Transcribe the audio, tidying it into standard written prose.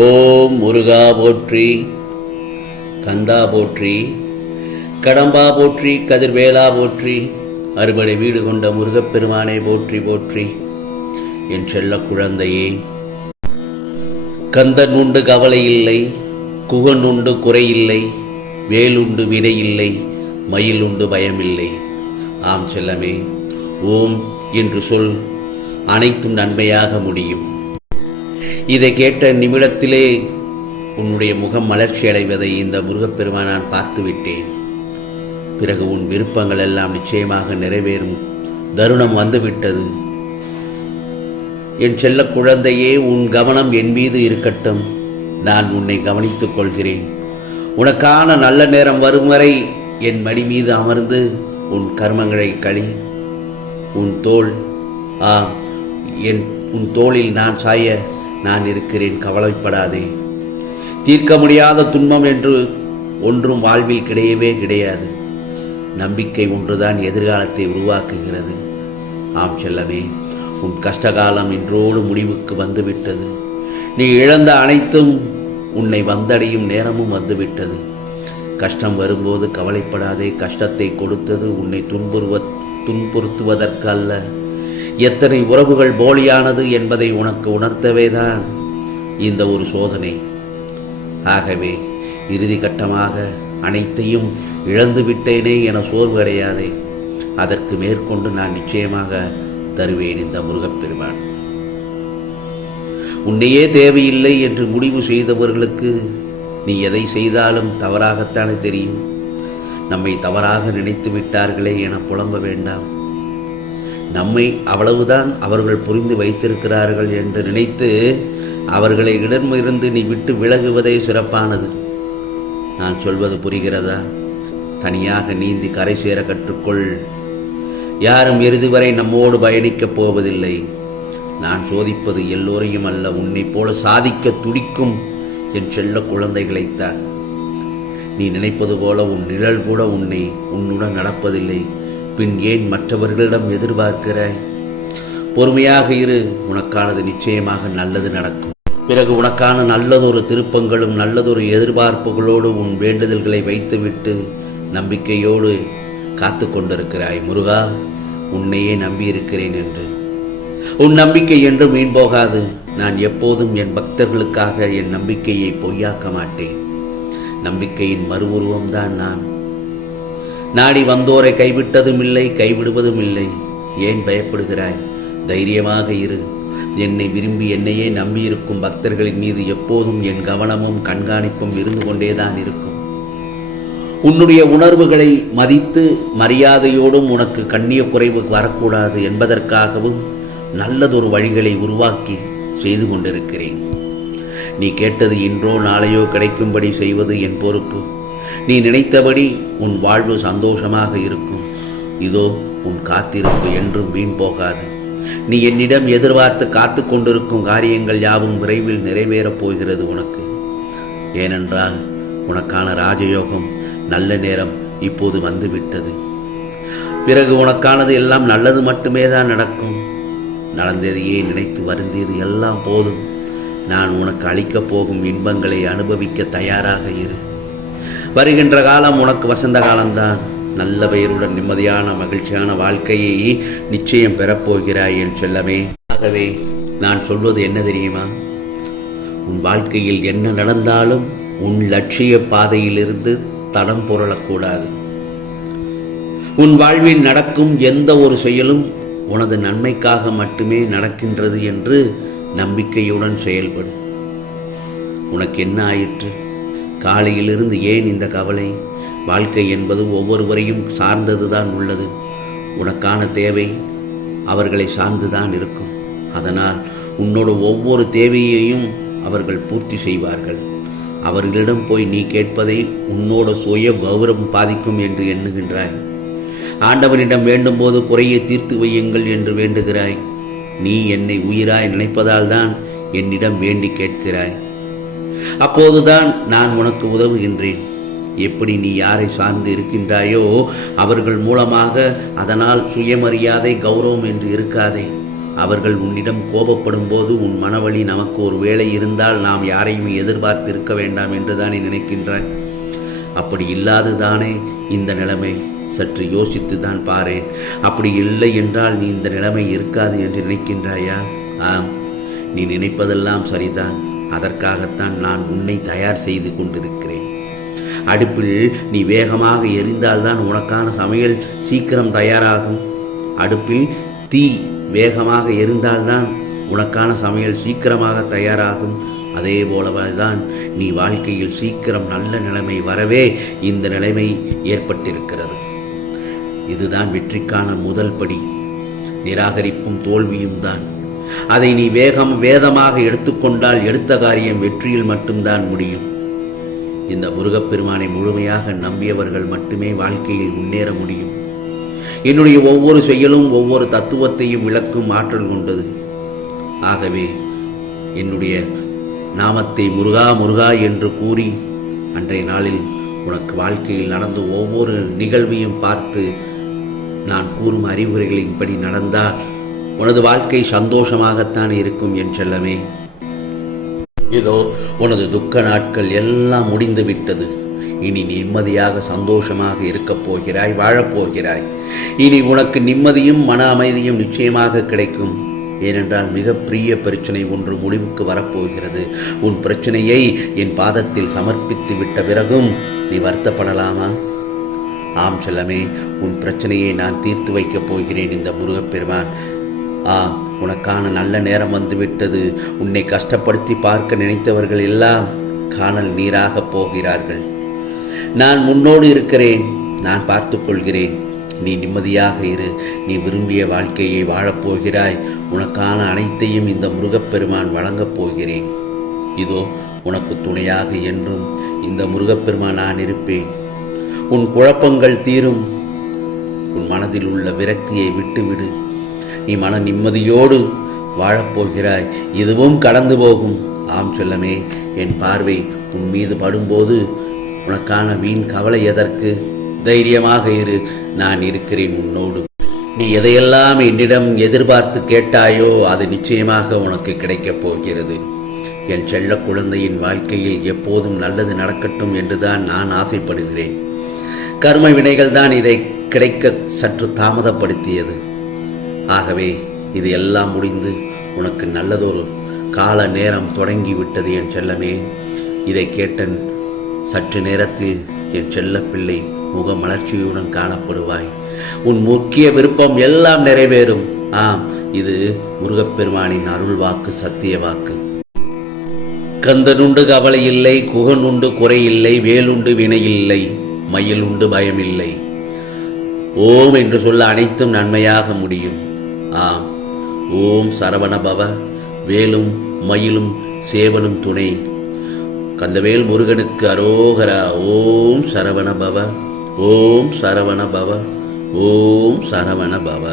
ஓம் முருகா போற்றி, கந்தா போற்றி, கடம்பா போற்றி, கதிர்வேலா போற்றி, அறுபடை வீடு கொண்ட முருகப்பெருமானை போற்றி போற்றி. என் செல்ல குழந்தையே, கந்தன் உண்டு கவலை இல்லை, குகன் உண்டு குறையில்லை, வேலுண்டு வினை இல்லை, மயில் உண்டு பயமில்லை. ஆம் செல்லமே, ஓம் என்று சொல், அனைத்தும் நன்மையாக முடியும். இதை கேட்ட நிமிடத்திலே உன்னுடைய முகம் மலர்ச்சி அடைவதை இந்த முருகப்பெருமான் நான் பார்த்துவிட்டேன். பிறகு உன் விருப்பங்கள் எல்லாம் நிச்சயமாக நிறைவேறும் தருணம் வந்துவிட்டது. என் செல்ல குழந்தையே, உன் கவனம் என் மீது இருக்கட்டும். நான் உன்னை கவனித்துக் கொள்கிறேன். உனக்கான நல்ல நேரம் வரும் வரை என் மடி மீது அமர்ந்து உன் கர்மங்களை கழி. உன் தோளில் நான் சாய நான் இருக்கிறேன், கவலைப்படாதே. தீர்க்க முடியாத துன்பம் என்று ஒன்றும் வாழ்வில் கிடையவே கிடையாது. நம்பிக்கை ஒன்றுதான் எதிர்காலத்தை உருவாக்குகிறது. ஆம் செல்லமே, உன் கஷ்டகாலம் இன்றோடு முடிவுக்கு வந்துவிட்டது. நீ இழந்த அனைத்தும் உன்னை வந்தடையும் நேரமும் வந்துவிட்டது. கஷ்டம் வரும்போது கவலைப்படாதே. கஷ்டத்தை கொடுத்தது உன்னை துன்புறுத்துவதற்கு அல்ல. எத்தனை உறவுகள் போலியானது என்பதை உனக்கு உணர்த்தவேதான் இந்த ஒரு சோதனை. ஆகவே இறுதி கட்டமாக அனைத்தையும் இழந்து விட்டேனே என சோர்வு அடையாதே. அதற்கு மேற்கொண்டு நான் நிச்சயமாக தருவேன். இந்த முருகப்பெருமான் உன்னையே தேவையில்லை என்று முடிவு செய்தவர்களுக்கு நீ எதை செய்தாலும் தவறாகத்தானே தெரியும். நம்மை தவறாக நினைத்து விட்டார்களே என புலம்ப வேண்டாம். நம்மை அவ்வளவுதான் அவர்கள் புரிந்து வைத்திருக்கிறார்கள் என்று நினைத்து அவர்களை இடமிருந்து நீ விட்டு விலகுவதே சிறப்பானது. நான் சொல்வது புரிகிறதா? தனியாக நீந்தி கரை சேர கற்றுக்கொள். யாரும் இறுதி வரை நம்மோடு பயணிக்கப் போவதில்லை. நான் சோதிப்பது எல்லோரையும் அல்ல, உன்னை போல சாதிக்க துடிக்கும் என் செல்ல குழந்தைகளைத்தான். நீ நினைப்பது போல உன் நிழல் கூட உன்னுடன் நடப்பதில்லை. பின் ஏன் மற்றவர்களிடம் எதிர்பார்க்கிறாய்? பொறுமையாக இரு, உனக்கானது நிச்சயமாக நல்லது நடக்கும். பிறகு உனக்கான நல்லதொரு திருப்பங்களும் நல்லதொரு எதிர்பார்ப்புகளோடு உன் வேண்டுதல்களை வைத்துவிட்டு நம்பிக்கையோடு காத்து கொண்டிருக்கிறாய். முருகா, உன்னையே நம்பியிருக்கிறேன் என்று. உன் நம்பிக்கை என்றும் வீண் போகாது. நான் எப்போதும் என் பக்தர்களுக்காக என் நம்பிக்கையை பொய்யாக்க மாட்டேன். நம்பிக்கையின் மறு உருவம்தான் நான். நாடி வந்தோரை கைவிட்டதும் இல்லை, கைவிடுவதும் இல்லை. ஏன் பயப்படுகிறாய்? தைரியமாக இரு. என்னை விரும்பி என்னையே நம்பியிருக்கும் பக்தர்களின் மீது எப்போதும் என் கவனமும் கண்காணிப்பும் இருந்து கொண்டேதான் இருக்கும். உன்னுடைய உணர்வுகளை மதித்து மரியாதையோடும் உனக்கு கண்ணிய குறைவு வரக்கூடாது என்பதற்காகவும் நல்லதொரு வழிகளை உருவாக்கி செய்து கொண்டிருக்கிறேன். நீ கேட்டது இன்றோ நாளையோ கிடைக்கும்படி செய்வது என் பொறுப்பு. நீ நினைத்தபடி உன் வாழ்வு சந்தோஷமாக இருக்கும். இதோ உன் காத்திருப்பு என்றும் வீண் போகாது. நீ என்னிடம் எதிர்பார்த்து காத்து கொண்டிருக்கும் காரியங்கள் யாவும் விரைவில் நிறைவேறப் போகிறது உனக்கு. ஏனென்றால் உனக்கான ராஜயோகம் நல்ல நேரம் இப்போது வந்துவிட்டது. பிறகு உனக்கானது எல்லாம் நல்லது மட்டுமே தான் நடக்கும். நடந்ததையே நினைத்து வருந்தியது எல்லாம் போதும். நான் உனக்கு அளிக்கப் போகும் இன்பங்களை அனுபவிக்க தயாராக இரு. வருகின்ற காலம் உனக்கு வசந்த காலம்தான். நல்ல பெயருடன் நிம்மதியான மகிழ்ச்சியான வாழ்க்கையை நிச்சயம் பெறப்போகிறாய் என் செல்லமே. ஆகவே நான் சொல்வது என்ன தெரியுமா? உன் வாழ்க்கையில் என்ன நடந்தாலும் உன் லட்சிய பாதையிலிருந்து தடம் புரளக்கூடாது. உன் வாழ்வில் நடக்கும் எந்த ஒரு செயலும் உனது நன்மைக்காக மட்டுமே நடக்கின்றது என்று நம்பிக்கையுடன் செயல்படு. உனக்கு என்ன ஆயிற்று? காலையிலிருந்து ஏன் இந்த கவலை? வாழ்க்கை என்பது ஒவ்வொருவரையும் சார்ந்ததுதான் உள்ளது. உனக்கான தேவை அவர்களை சார்ந்துதான் இருக்கும். அதனால் உன்னோட ஒவ்வொரு தேவையையும் அவர்கள் பூர்த்தி செய்வார்கள். அவர்களிடம் போய் நீ கேட்பதை உன்னோட சுய கௌரவம் பாதிக்கும் என்று எண்ணுகின்றாய். ஆண்டவனிடம் வேண்டும் போது குறையை தீர்த்து வையுங்கள் என்று வேண்டுகிறாய். நீ என்னை உயிராய் நினைப்பதால் தான் என்னிடம் வேண்டி கேட்கிறாய். அப்போதுதான் நான் உனக்கு உதவுகின்றேன். எப்படி நீ யாரை சார்ந்து இருக்கின்றாயோ அவர்கள் மூலமாக அதனால் சுயமரியாதை கௌரவம் என்று இருக்காதே. அவர்கள் உன்னிடம் கோபப்படும் போது உன் மனவழி நமக்கு ஒரு வேலை இருந்தால் நாம் யாரையும் எதிர்பார்த்து இருக்க வேண்டாம் என்றுதானே நினைக்கின்றாய். அப்படி இல்லாதுதானே இந்த நிலைமை? சற்று யோசித்து தான் பாரேன். அப்படி இல்லை என்றால் நீ இந்த நிலைமை இருக்காது என்று நினைக்கின்றாயா? ஆம், நீ நினைப்பதெல்லாம் சரிதான். அதற்காகத்தான் நான் உன்னை தயார் செய்து கொண்டிருக்கிறேன். அடுப்பில் நீ வேகமாக எரிந்தால்தான் உனக்கான சமையல் சீக்கிரம் தயாராகும். அடுப்பில் தீ வேகமாக எரிந்தால்தான் உனக்கான சமையல் சீக்கிரமாக தயாராகும். அதே போலதான் நீ வாழ்க்கையில் சீக்கிரம் நல்ல நிலைமை வரவே இந்த நிலைமை ஏற்பட்டிருக்கிறது. இதுதான் வெற்றிக்கான முதல் படி. நிராகரிப்பும் தோல்வியும் தான். அதை நீ வேதமாக எடுத்துக்கொண்டால் எடுத்த காரியம் வெற்றியில் மட்டும்தான் முடியும். இந்த முருகப்பெருமானை முழுமையாக நம்பியவர்கள் மட்டுமே வாழ்க்கையில் முன்னேற முடியும். என்னுடைய ஒவ்வொரு செயலும் ஒவ்வொரு தத்துவத்தையும் விளக்கும் ஆற்றல் கொண்டது. ஆகவே என்னுடைய நாமத்தை முருகா முருகா என்று கூறி அன்றைய நாளில் உனக்கு வாழ்க்கையில் நடந்த ஒவ்வொரு நிகழ்வையும் பார்த்து நான் கூறும் அறிவுரைகளின்படி நடந்தால் உனது வாழ்க்கை சந்தோஷமாகத்தான் இருக்கும் என் செல்லமே. இதோ உனது துக்க நாட்கள் எல்லாம் முடிந்து விட்டது. இனி நிம்மதியாக சந்தோஷமாக இருக்கப் போகிறாய், வாழப்போகிறாய். இனி உனக்கு நிம்மதியும் மன அமைதியும் நிச்சயமாக கிடைக்கும். ஏனென்றால் மிக பிரிய பிரச்சனை ஒன்று முடிவுக்கு வரப்போகிறது. உன் பிரச்சனையை என் பாதத்தில் சமர்ப்பித்து விட்ட பிறகும் நீ வருத்தப்படலாமா? ஆம் செல்லமே, உன் பிரச்சனையை நான் தீர்த்து வைக்கப் போகிறேன் இந்த முருகப்பெருமான். ஆம், உனக்கான நல்ல நேரம் வந்துவிட்டது. உன்னை கஷ்டப்படுத்தி பார்க்க நினைத்தவர்கள் எல்லாம் காணல் நீராக போகிறார்கள். நான் முன்னோடு இருக்கிறேன். நான் பார்த்துக் கொள்கிறேன். நீ நிம்மதியாக இரு. நீ விரும்பிய வாழ்க்கையை வாழப்போகிறாய். உனக்கான அனைத்தையும் இந்த முருகப்பெருமான் வழங்கப் போகிறேன். இதோ உனக்கு துணையாக என்றும் இந்த முருகப்பெருமான் நான் இருப்பேன். உன் குழப்பங்கள் தீரும். உன் மனதில் உள்ள விரக்தியை விட்டுவிடு. நீ மன நிம்மதியோடு வாழப்போகிறாய். இதுவும் கடந்து போகும். ஆம் செல்லமே, என் பார்வை உன் மீது படும்போது உனக்கான வீண் கவலை எதற்கு? தைரியமாக இரு. நான் இருக்கிறேன் உன்னோடு. நீ எதையெல்லாம் என்னிடம் எதிர்பார்த்து கேட்டாயோ அது நிச்சயமாக உனக்கு கிடைக்கப் போகிறது. என் செல்ல குழந்தையின் வாழ்க்கையில் எப்போதும் நல்லது நடக்கட்டும் என்றுதான் நான் ஆசைப்படுகிறேன். கர்ம வினைகள் தான் இதை கிடைக்க சற்று தாமதப்படுத்தியது. ஆகவே இது எல்லாம் முடிந்து உனக்கு நல்லதொரு கால நேரம் தொடங்கிவிட்டது என் செல்லமே. இதை கேட்ட சற்று நேரத்தில் என் செல்ல பிள்ளை முக மலர்ச்சியுடன் காணப்படுவாய். உன் முக்கிய விருப்பம் எல்லாம் நிறைவேறும். ஆம், இது முருகப்பெருமானின் அருள் வாக்கு, சத்திய வாக்கு. கந்தனுண்டு கவலை இல்லை, குகனுண்டு குறையில்லை, வேலுண்டு வினையில்லை, மயில் உண்டு பயமில்லை. ஓம் என்று சொல்ல அனைத்தும் நன்மையாக முடியும். ஆம், ஓம் சரவண பவ. வேலும் மயிலும் சேவனும் துணை. கந்தவேல் முருகனுக்கு அரோகரா. ஓம் சரவண பவ. ஓம் சரவண பவ. ஓம் சரவண பவ.